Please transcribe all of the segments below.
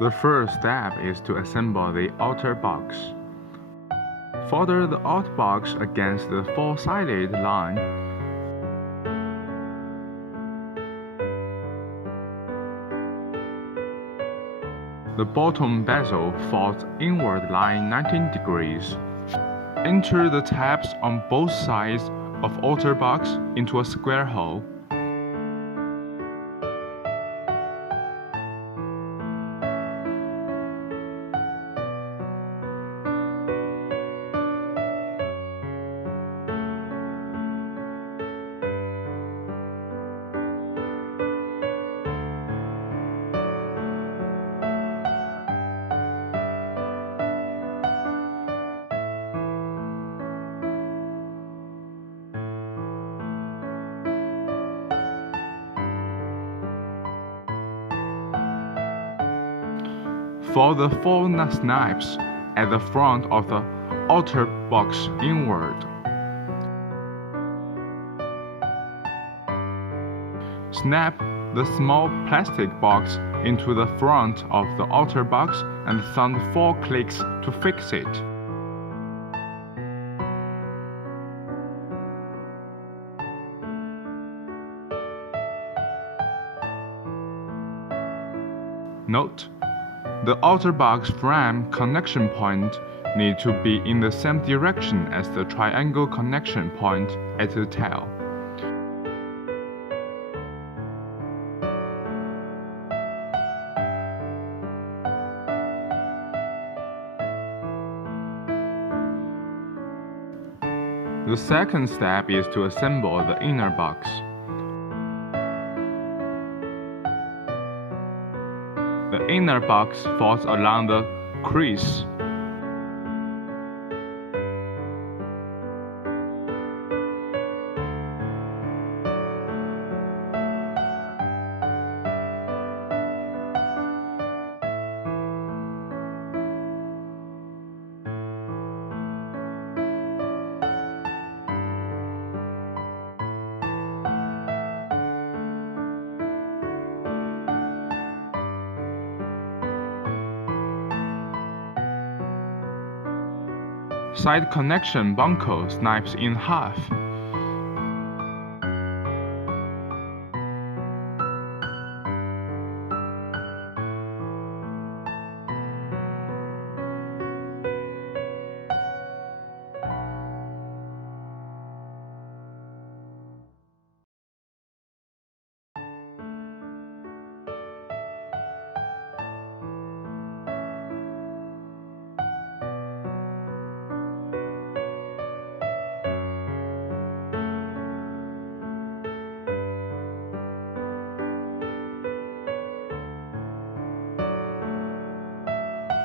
The first step is to assemble the outer box. Solder the outer box against the four-sided line. The bottom bezel folds inward lying 19 degrees. Enter the tabs on both sides of outer box into a square hole. Fold the four snaps at the front of the outer box inward. Snap the small plastic box into the front of the outer box and sound 4 clicks to fix it. Note: the outer box frame connection point need to be in the same direction as the triangle connection point at the tail. The second step is to assemble the inner box. The inner box folds along the crease. Side connection buncle snaps in half.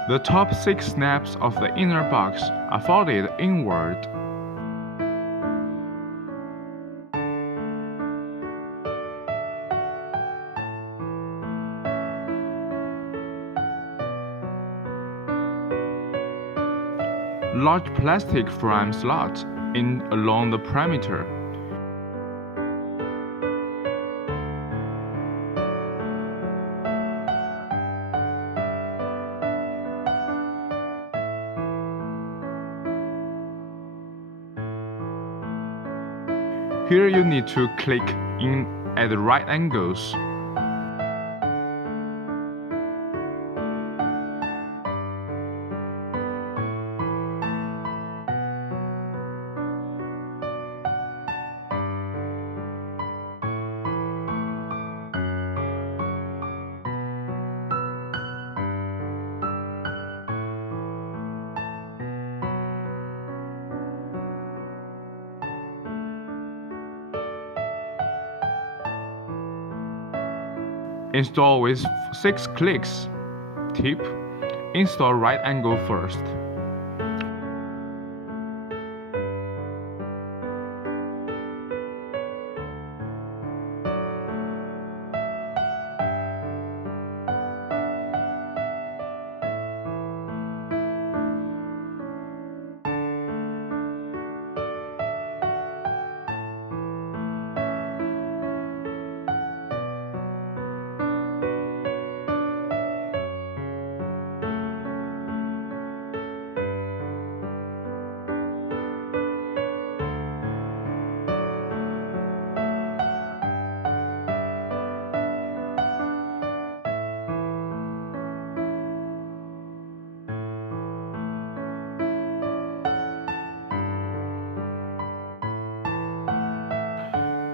The top 6 snaps of the inner box are folded inward. Large plastic frame slot in along the perimeter. Here you need to click in at the right angles. Install with 6 clicks. Tip: install right angle first.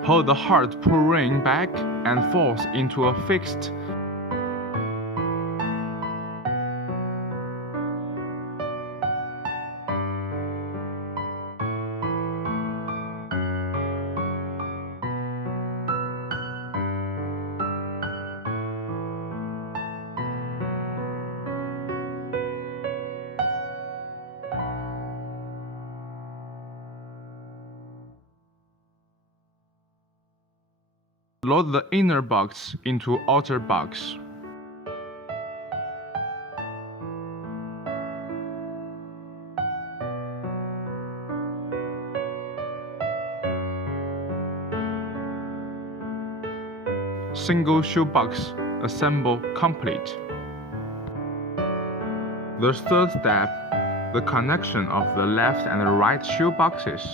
Hold the hard pull-ring back and force into a fixed Load the inner box into outer box. Single shoebox assemble complete. The third step, the connection of the left and right shoeboxes.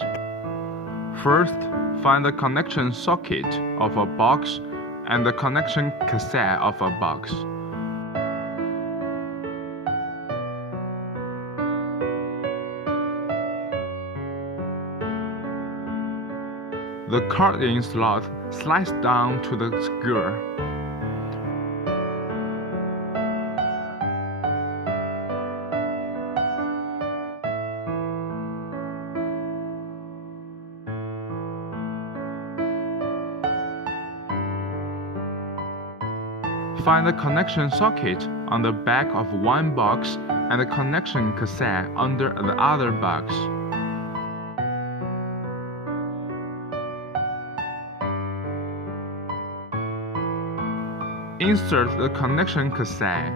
First, find the connection socket of a box and the connection cassette of a box. The card-in slot slides down to the skewer. Find the connection socket on the back of one box and the connection cassette under the other box. Insert the connection cassette.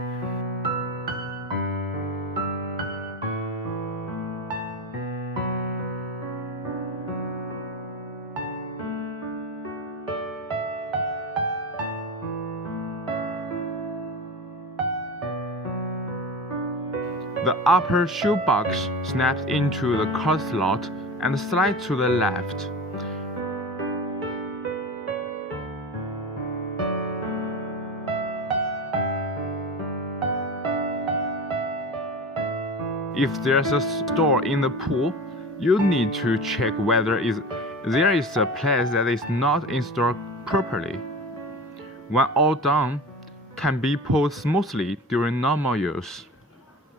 The upper shoebox snaps into the card slot and slides to the left. If there's a store in the pool, you need to check whether there is a place that is not installed properly. When all done, can be pulled smoothly during normal use.